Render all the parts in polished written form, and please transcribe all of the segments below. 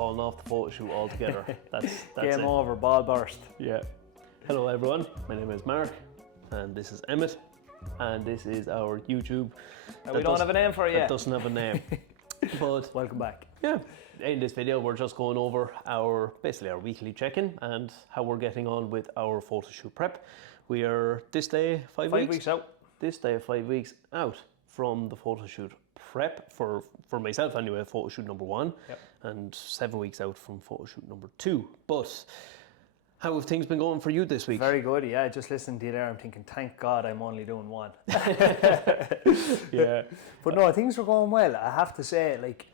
calling off the photo shoot altogether. That's Game it. over, ball burst. Yeah. Hello everyone, my name is Mark, and this is Emmett, and this is our YouTube. We don't have a name for it yet. That doesn't have a name. But welcome back. Yeah, in this video we're just going over basically our weekly check-in and how we're getting on with our photo shoot prep. We are this day 5 weeks out. This day 5 weeks out from the photo shoot prep for myself anyway, photo shoot number 1, and 7 weeks out from photo shoot number 2. But how have things been going for you this week? Very good, yeah. Just listening to you there, I'm thinking, thank God I'm only doing one. Yeah. But no, things are going well. I have to say, like,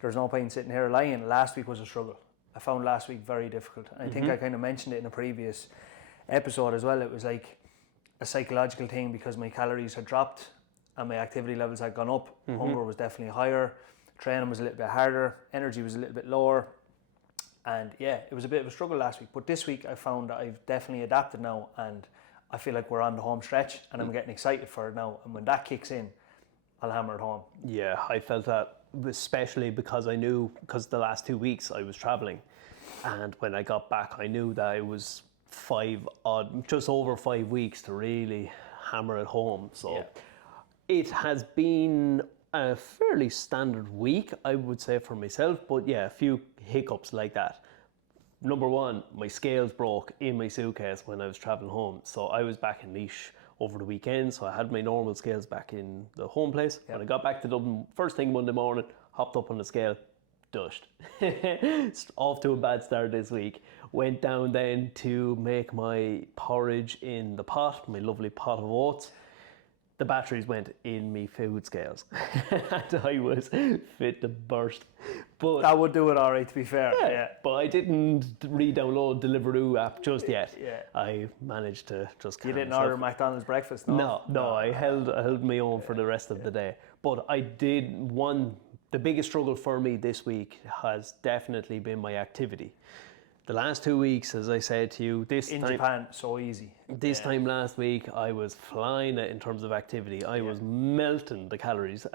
there's no point sitting here lying. Last week was a struggle. I found last week very difficult. And I think I kind of mentioned it in a previous episode as well. It was like a psychological thing because my calories had dropped and my activity levels had gone up. Hunger was definitely higher. Training was a little bit harder. Energy was a little bit lower. And yeah, it was a bit of a struggle last week. But this week I found that I've definitely adapted now, and I feel like we're on the home stretch and I'm getting excited for it now. And when that kicks in, I'll hammer it home. Yeah, I felt that especially because the last 2 weeks I was traveling, and when I got back I knew that it was just over 5 weeks to really hammer it home. So it has been a fairly standard week, I would say, for myself, but yeah, a few hiccups like that. Number one, my scales broke in my suitcase when I was traveling home. So I was back in Laois over the weekend, so I had my normal scales back in the home place. When I got back to Dublin, first thing Monday morning, hopped up on the scale, dushed. Off to a bad start this week. Went down then to make my porridge in the pot, my lovely pot of oats. The batteries went in me food scales and I was fit to burst. But that would do it all right, to be fair. Yeah. But I didn't re-download Deliveroo app just yet. Yeah. I managed to just You didn't order McDonald's breakfast, no? No, I held my own for the rest of the day. But I did the biggest struggle for me this week has definitely been my activity. The last 2 weeks, as I said to you, Japan, so easy. This time last week, I was flying it in terms of activity. I was melting the calories.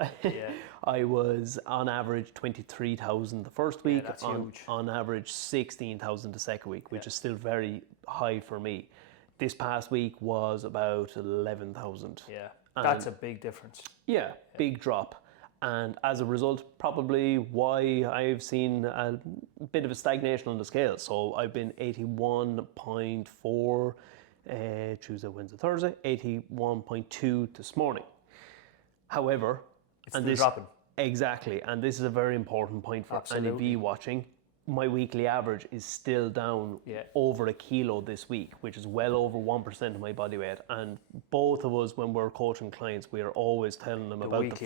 I was on average 23,000 the first week, that's huge. On average 16,000 the second week, which is still very high for me. This past week was about 11,000. Yeah, that's a big difference. Yeah, big drop. And as a result, probably why I've seen a bit of a stagnation on the scale. So I've been 81.4 Tuesday, Wednesday, Thursday, 81.2 this morning. However, it's still dropping. Exactly, and this is a very important point for any of you watching. My weekly average is still down over a kilo this week, which is well over 1% of my body weight. And both of us, when we're coaching clients, we are always telling them about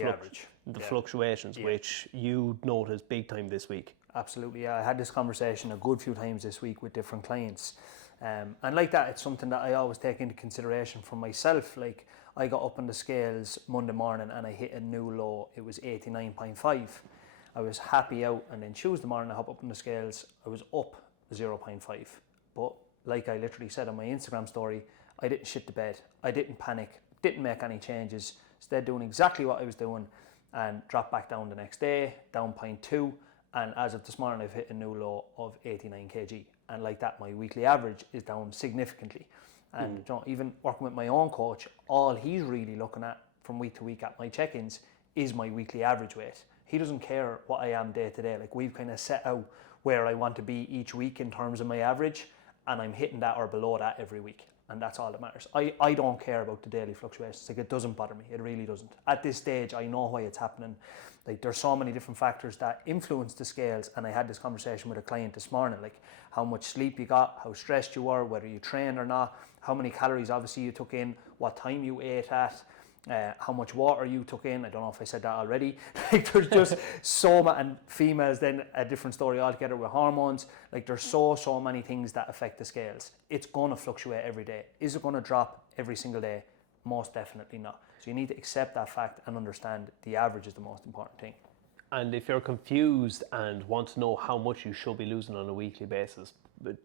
the fluctuations, which you notice big time this week. Absolutely, yeah. I had this conversation a good few times this week with different clients. And like that, it's something that I always take into consideration for myself. Like, I got up on the scales Monday morning and I hit a new low. It was 89.5. I was happy out, and then Tuesday morning I hop up on the scales, I was up 0.5. But like I literally said on my Instagram story, I didn't shit the bed. I didn't panic, didn't make any changes, instead doing exactly what I was doing, and dropped back down the next day, down 0.2, and as of this morning I've hit a new low of 89 kg. And like that, my weekly average is down significantly. And you know, even working with my own coach, all he's really looking at from week to week at my check-ins is my weekly average weight. He doesn't care what I am day to day. Like, we've kind of set out where I want to be each week in terms of my average, and I'm hitting that or below that every week. And that's all that matters. I don't care about the daily fluctuations. Like, it doesn't bother me. It really doesn't. At this stage, I know why it's happening. Like, there's so many different factors that influence the scales. And I had this conversation with a client this morning, like how much sleep you got, how stressed you were, whether you trained or not, how many calories obviously you took in, what time you ate at, how much water you took in. I don't know if I said that already. Like, there's just so much, and females then a different story altogether with hormones. Like, there's so many things that affect the scales. It's going to fluctuate every day. Is it going to drop every single day? Most definitely not. So you need to accept that fact and understand the average is the most important thing. And if you're confused and want to know how much you should be losing on a weekly basis,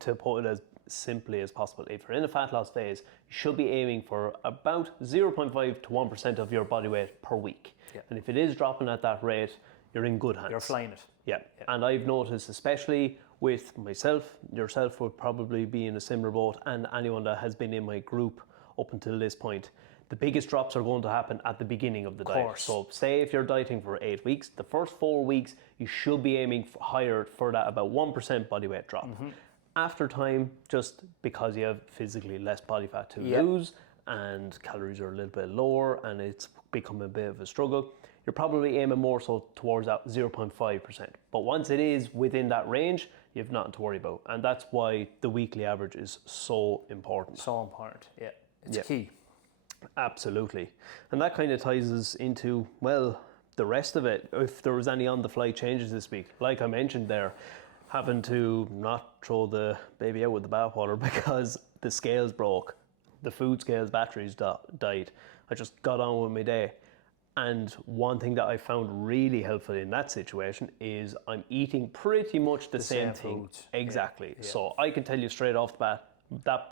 to put it as simply as possible, if you're in a fat loss phase, you should be aiming for about 0.5 to 1% of your body weight per week. And if it is dropping at that rate, you're in good hands. You're flying it. Yeah. And I've noticed, especially with myself, yourself would probably be in a similar boat, and anyone that has been in my group up until this point, the biggest drops are going to happen at the beginning of the diet. So say if you're dieting for 8 weeks, the first 4 weeks, you should be aiming higher for that about 1% body weight drop. After time, just because you have physically less body fat to lose and calories are a little bit lower and it's become a bit of a struggle, you're probably aiming more so towards that 0.5%. But once it is within that range, you have nothing to worry about. And that's why the weekly average is so important. So important, It's key. Absolutely. And that kind of ties us into, well, the rest of it. If there was any on-the-fly changes this week, like I mentioned there, having to not throw the baby out with the bathwater because the scales broke, the food scales batteries died. I just got on with my day. And one thing that I found really helpful in that situation is I'm eating pretty much the same thing. Foods. Exactly. Yeah. So I can tell you straight off the bat, that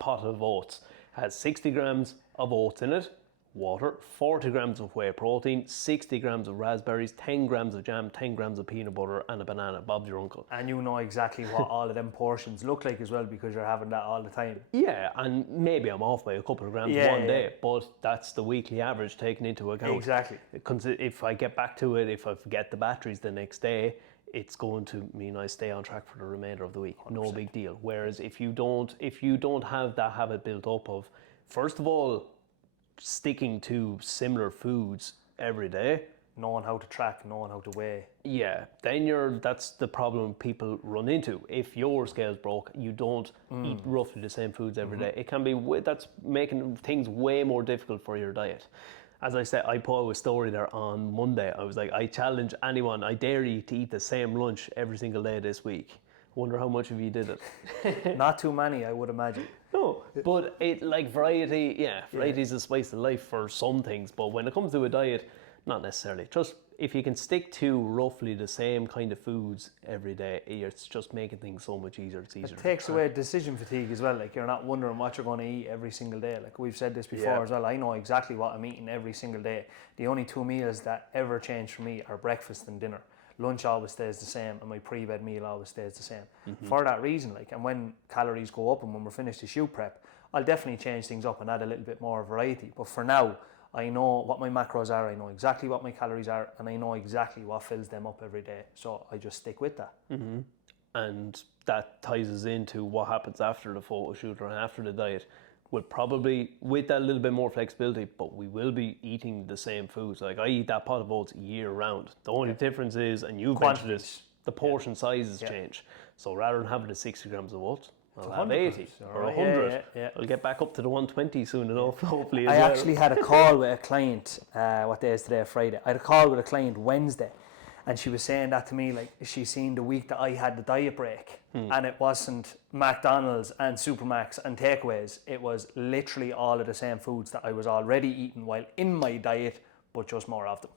pot of oats has 60 grams of oats in it, water, 40 grams of whey protein, 60 grams of raspberries, 10 grams of jam, 10 grams of peanut butter, and a banana. Bob's your uncle. And you know exactly what all of them portions look like as well because you're having that all the time. Yeah, and maybe I'm off by a couple of grams one day, but that's the weekly average taken into account. Exactly. If I get back to it, if I forget the batteries the next day, it's going to mean I stay on track for the remainder of the week. 100%. No big deal. Whereas if you don't have that habit built up of, first of all, sticking to similar foods every day, knowing how to track, knowing how to weigh. Yeah, then that's the problem people run into. If your scale's broke, you don't eat roughly the same foods every day. It can be, that's making things way more difficult for your diet. As I said, I put a story there on Monday. I was like, I challenge anyone, I dare you to eat the same lunch every single day this week. Wonder how much of you did it. Not too many, I would imagine. No, but variety is the spice of life for some things. But when it comes to a diet, not necessarily. Just if you can stick to roughly the same kind of foods every day, it's just making things so much easier. It's easier. It takes away decision fatigue as well. Like, you're not wondering what you're going to eat every single day. Like we've said this before as well. I know exactly what I'm eating every single day. The only two meals that ever change for me are breakfast and dinner. Lunch always stays the same, and my pre-bed meal always stays the same. For that reason, and when calories go up and when we're finished the shoot prep, I'll definitely change things up and add a little bit more variety. But for now, I know what my macros are, I know exactly what my calories are, and I know exactly what fills them up every day. So I just stick with that. And that ties us into what happens after the photo shoot or after the diet. We'll probably, with that little bit more flexibility, but we will be eating the same foods. Like I eat that pot of oats year round. The only difference is, and you've mentioned this, the portion sizes change. So rather than having the 60 grams of oats, I'll have 80 or 100. I'll get back up to the 120 soon enough, hopefully. I actually had a call with a client, what day is today, Friday? I had a call with a client Wednesday, and she was saying that to me, like she seen the week that I had the diet break, and it wasn't McDonald's and Supermax and takeaways. It was literally all of the same foods that I was already eating while in my diet, but just more of them.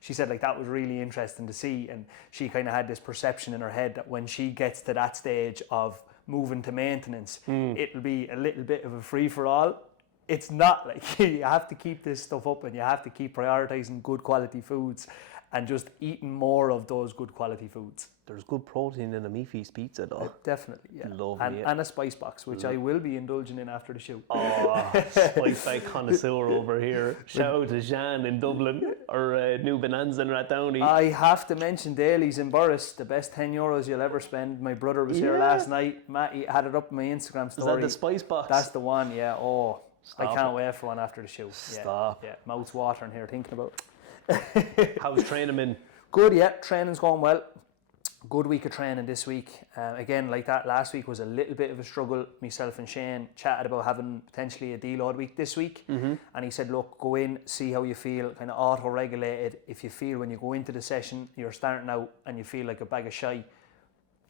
She said that was really interesting to see, and she kind of had this perception in her head that when she gets to that stage of moving to maintenance, it'll be a little bit of a free-for-all. It's not. Like, you have to keep this stuff up and you have to keep prioritizing good quality foods and just eating more of those good quality foods. There's good protein in a Me Feast pizza though. Definitely, yeah. Lovely, and a spice box, which I will be indulging in after the show. Oh, spice bag connoisseur over here. Shout out to Jean in Dublin, or New Bonanza in Rathdowney. I have to mention Daly's in Burris, the best €10 you'll ever spend. My brother was here last night. Matty had it up on my Instagram story. Is that the spice box? That's the one, yeah. Oh, Stop I can't wait for one after the show. Stop. Yeah, mouth's watering here thinking about it. How's training been? Good, yeah. Training's going well. Good week of training this week. Again, like that last week was a little bit of a struggle. Myself and Shane chatted about having potentially a deload week this week. And he said, look, go in, see how you feel, kind of auto-regulated. If you feel when you go into the session, you're starting out and you feel like a bag of shy,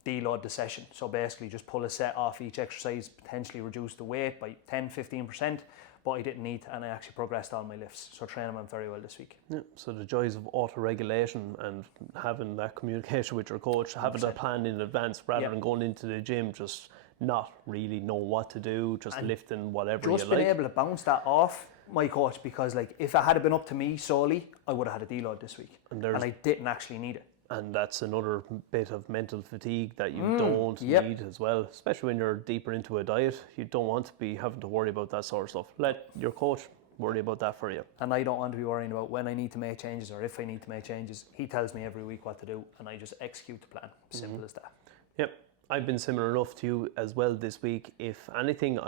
deload the session. So basically just pull a set off each exercise, potentially reduce the weight by 10-15%. But I didn't need, and I actually progressed all my lifts. So training went very well this week. Yeah, so the joys of auto-regulation and having that communication with your coach, having that plan in advance rather than going into the gym just not really know what to do, just lifting whatever you like. Just being able to bounce that off my coach, because like if it had been up to me solely, I would have had a deload this week. And I didn't actually need it. And that's another bit of mental fatigue that you don't yep. need as well, especially when you're deeper into a diet. You don't want to be having to worry about that sort of stuff. Let your coach worry about that for you. And I don't want to be worrying about when I need to make changes or if I need to make changes. He tells me every week what to do and I just execute the plan. Simple as that. Yep. I've been similar enough to you as well this week. If anything,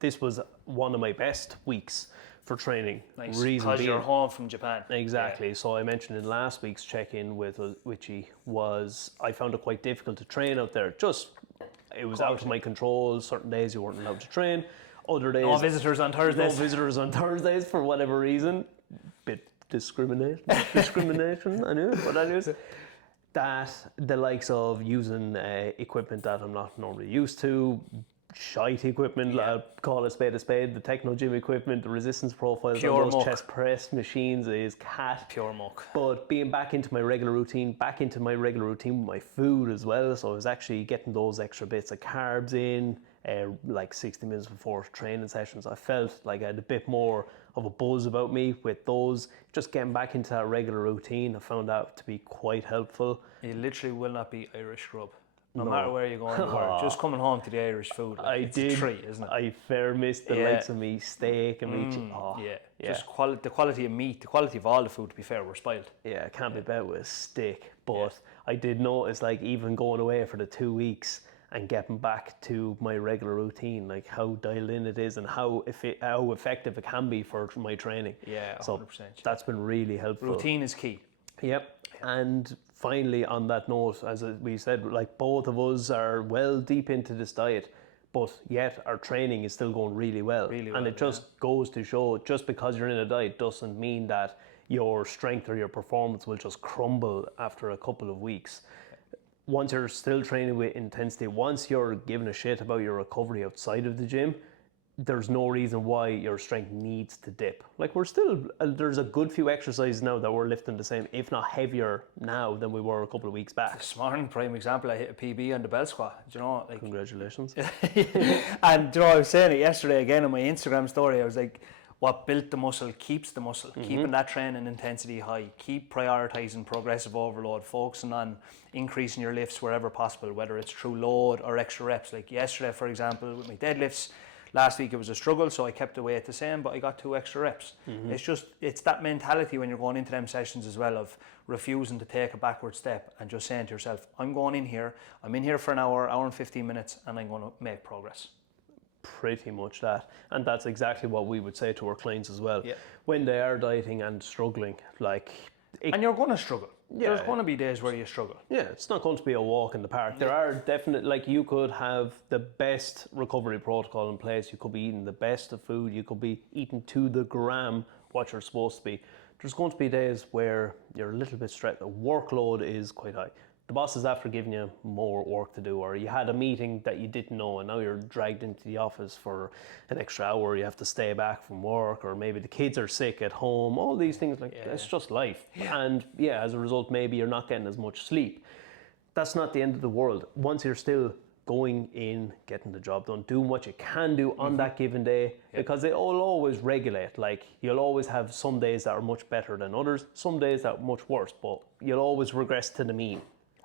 this was one of my best weeks for training. Nice, because you're home from Japan. Exactly. Yeah. So I mentioned in last week's check-in with Witchy was I found it quite difficult to train out there. It was out of my control. Certain days you weren't allowed to train. Other days... No visitors on Thursdays. No visitors on Thursdays for whatever reason. Bit discrimination, I knew. But anyways, that the likes of using equipment that I'm not normally used to, shite equipment, I'll call a spade, the techno gym equipment, the resistance profiles Pure on those muck. chest press machines is cat. Pure muck. But being back into my regular routine with my food as well, so I was actually getting those extra bits of carbs in, like 60 minutes before training sessions. I felt like I had a bit more of a buzz about me with those. Just getting back into that regular routine, I found that to be quite helpful. You literally will not be Irish scrub. No matter where you go in the world, just coming home to the Irish food, it's a treat, isn't it? I fair missed the likes of me steak and meat. Just the quality of meat, the quality of all the food, to be fair, we're spoiled. Yeah, it can't be better with a steak. But I did notice, like, even going away for the 2 weeks and getting back to my regular routine, like how dialed in it is and how effective it can be for my training. Yeah, 100%. So that's been really helpful. Routine is key. Yep. And finally, on that note, as we said, like both of us are well deep into this diet, but yet our training is still going really well. And it just goes to show, just because you're in a diet doesn't mean that your strength or your performance will just crumble after a couple of weeks. Once you're still training with intensity, once you're giving a shit about your recovery outside of the gym, there's no reason why your strength needs to dip. Like there's a good few exercises now that we're lifting the same, if not heavier now than we were a couple of weeks back. This morning, prime example, I hit a PB on the bell squat. Do you know, like, congratulations. And do you know, I was saying it yesterday again on my Instagram story. I was like, what built the muscle keeps the muscle. Keeping that training intensity high. Keep prioritizing progressive overload, focusing on increasing your lifts wherever possible, whether it's through load or extra reps. Like yesterday, for example, with my deadlifts, last week it was a struggle, so I kept the weight the same, but I got 2 extra reps. It's that mentality when you're going into them sessions as well of refusing to take a backward step and just saying to yourself, I'm in here for an hour and 15 minutes, and I'm going to make progress. Pretty much that. And that's exactly what we would say to our clients as well. When they are dieting and struggling, and you're going to struggle. There's going to be days where you struggle. Yeah, it's not going to be a walk in the park. There are definitely, you could have the best recovery protocol in place. You could be eating the best of food. You could be eating to the gram what you're supposed to be. There's going to be days where you're a little bit stressed. The workload is quite high. The boss is after giving you more work to do, or you had a meeting that you didn't know and now you're dragged into the office for an extra hour, you have to stay back from work, or maybe the kids are sick at home, all these things, it's just life. And as a result, maybe you're not getting as much sleep. That's not the end of the world. Once you're still going in, getting the job done, doing what you can do on that given day, because it will always regulate. Like, you'll always have some days that are much better than others, some days that are much worse, but you'll always regress to the mean.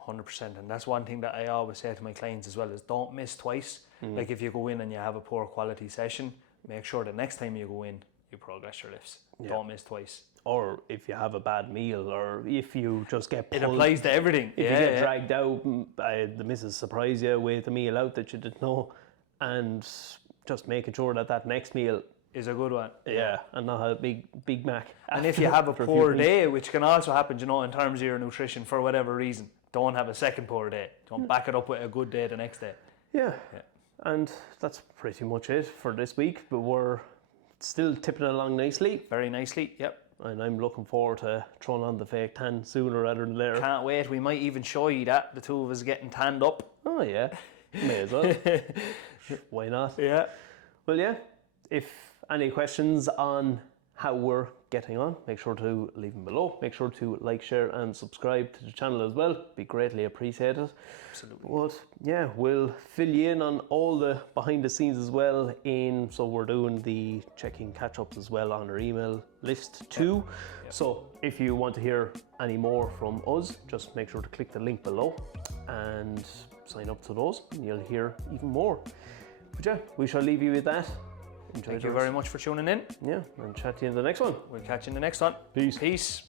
100%, and that's one thing that I always say to my clients as well, is don't miss twice. Like, if you go in and you have a poor quality session, make sure the next time you go in, you progress your lifts. Don't miss twice. Or if you have a bad meal, or if you just get pulled, it applies to everything. If you get dragged out, the missus surprise you with a meal out that you didn't know, and just making sure that next meal is a good one. And not a big Mac. And if you have a poor day, which can also happen, in terms of your nutrition, for whatever reason, don't have a second poor day. Don't back it up with a good day the next day. And that's pretty much it for this week, but we're still tipping along nicely. Very nicely, And I'm looking forward to throwing on the fake tan sooner rather than later. Can't wait. We might even show you that, the two of us getting tanned up. Oh yeah, may as well. Why not? Yeah. Well, if any questions on how we're getting on, make sure to leave them below. Make sure to like, share and subscribe to the channel as well. Be greatly appreciated. Absolutely. But yeah, we'll fill you in on all the behind the scenes as well. So we're doing the checking catch-ups as well on our email list too. So if you want to hear any more from us, just make sure to click the link below and sign up to those, and you'll hear even more. But yeah, we shall leave you with that. Thank you very much for tuning in. Yeah, and chat to you in the next one. We'll catch you in the next one. Peace. Peace.